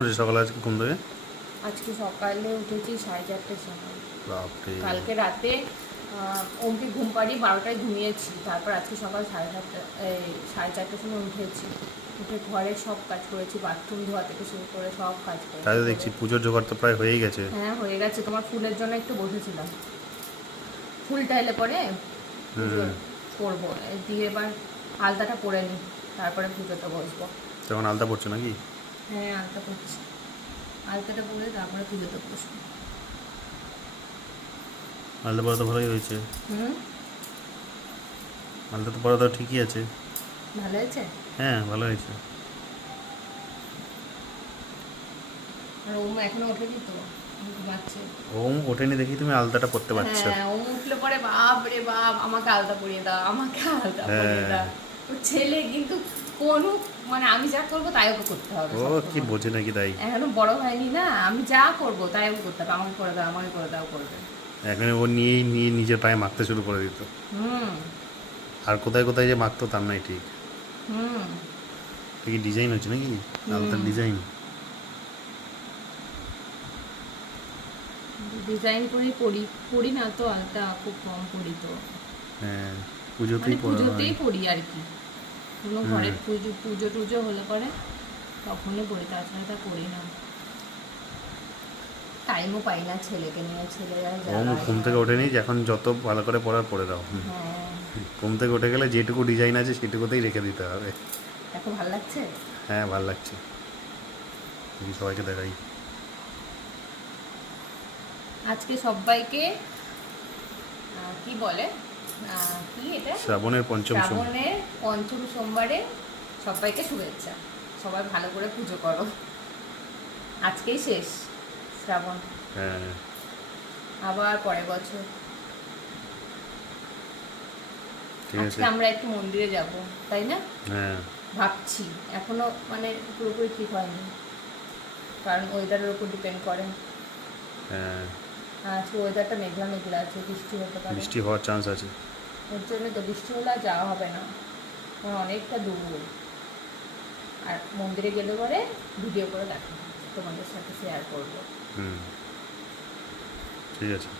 সকালে আজকে ঘুম থেকে আজকে সকালে উঠেছি 4:30টার সময়। বাপরে কালকে রাতে ওমকে ঘুম পাড়িয়ে 12টায় ঘুমিয়েছি। তারপর আজকে সকাল 7:30 4:30টার সময় উঠেছি। উঠে ঘরের সব কাজ করেছি, বাথরুম ধোয়া থেকে শুরু করে সব কাজ তাই করেছি তো দেখছি পুজোর জোগাড় তো প্রায় হয়েই গেছে। হ্যাঁ, হয়ে গেছে। তোমার ফুলের জন্য একটু বসেছিলাম, ফুলটা এলে পরে পুজো করবো, দিয়ে এবার আলতাটা পরে নিই, তারপরে পুজোটা বসবো। তখন আলতা পড়ছো নাকি? হ্যাঁ, আলতা পরছি, আলতাটা পরে তারপরে পুজোটা বসবো। আলতা পরা তো ভালোই হয়েছে। হুম, আলতা তো পরা তো ঠিকই আছে। ভালো হয়েছে। হ্যাঁ, ভালো হয়েছে। আর ওম এখনো ওঠেনি তো, ঘুমাচ্ছে। ওম ওঠেনি দেখি তুমি আলতাটা পরতে পারছো। হ্যাঁ, ওম উঠলে পরে বাপ রে বাপ, আমাকে আলতা পরিয়ে দাও, আমাকে আলতা পরিয়ে হ্যাঁ, দাও। ও ছেলে কিন্তু কোনো, মানে আমি যা করবো তাই ওকে করতে হবে ও কি সবসময়। বোঝে নাকি তাই? এখনো বড় হয়নি না, আমি যা করবো তাই ওকে করতে হবে। আমাকে করে দাও, আমাকে করে দাও, করবে। এখন ও নিয়েই নিয়ে নিজের পায়ে মাখতে শুরু করে দিত। হুম আর কোথায় কোথায় যে মাখতো তার নাই ঠিক। হুম এটা কি ডিজাইন হচ্ছে নাকি? আলতার ডিজাইন? ডিজাইন করেই পরি, পরি না তো আলতা, খুব কম পরি তো। হ্যাঁ, মানে পুজোতেই পরা হয়। পুজোতেই পরি আর কি, কোনো হুম, ঘরের পুজো পুজো টুজো হলে পরে তখনই পরি, তাছাড়া তা পরি না। টাইমও পাই না ছেলেকে নিয়ে, ছেলেরা ওম জ্বালায় ঘুম থেকে সারাদিন। ওঠেনি, এখন যত ভালো করে পড়ার পড়ে দাও। হ্যাঁ, ঘুম থেকে উঠে গেলে যেটুকু ডিজাইন আছে সেটুকুতেই রেখে দিতে হবে। দেখো ভালো লাগছে। হ্যাঁ, ভালো লাগছে। দেখি সবাইকে দেখাই। আজকে সবাইকে কি বলে, কি এটা, শ্রাবণের পঞ্চম সোম। শ্রাবণের পঞ্চম সোমবারে সবাইকে শুভেচ্ছা। সবাই ভালো করে পুজো করো। আজকেই শেষ শ্রাবণ, হ্যাঁ, আবার পরের বছর। ঠিক আজকে আছে। আমরা একটু মন্দিরে যাব, তাই না? হ্যাঁ, ভাবছি, এখনো মানে পুরোপুরি ঠিক হয়নি, কারণ ওয়েদারের উপর ডিপেন্ড করে। হ্যাঁ, আজকে ওয়েদারটা মেঘলা মেঘলা আছে, বৃষ্টি হতে পারে। বৃষ্টি হওয়ার চান্স আছে। ওর জন্য তো বৃষ্টি হলে আর যাওয়া হবে না, কারণ অনেকটা দূর। আর মন্দিরে গেলে পরে ভিডিও করে দেখাবো, তোমাদের সাথে শেয়ার করবো। হুম, ঠিক আছে।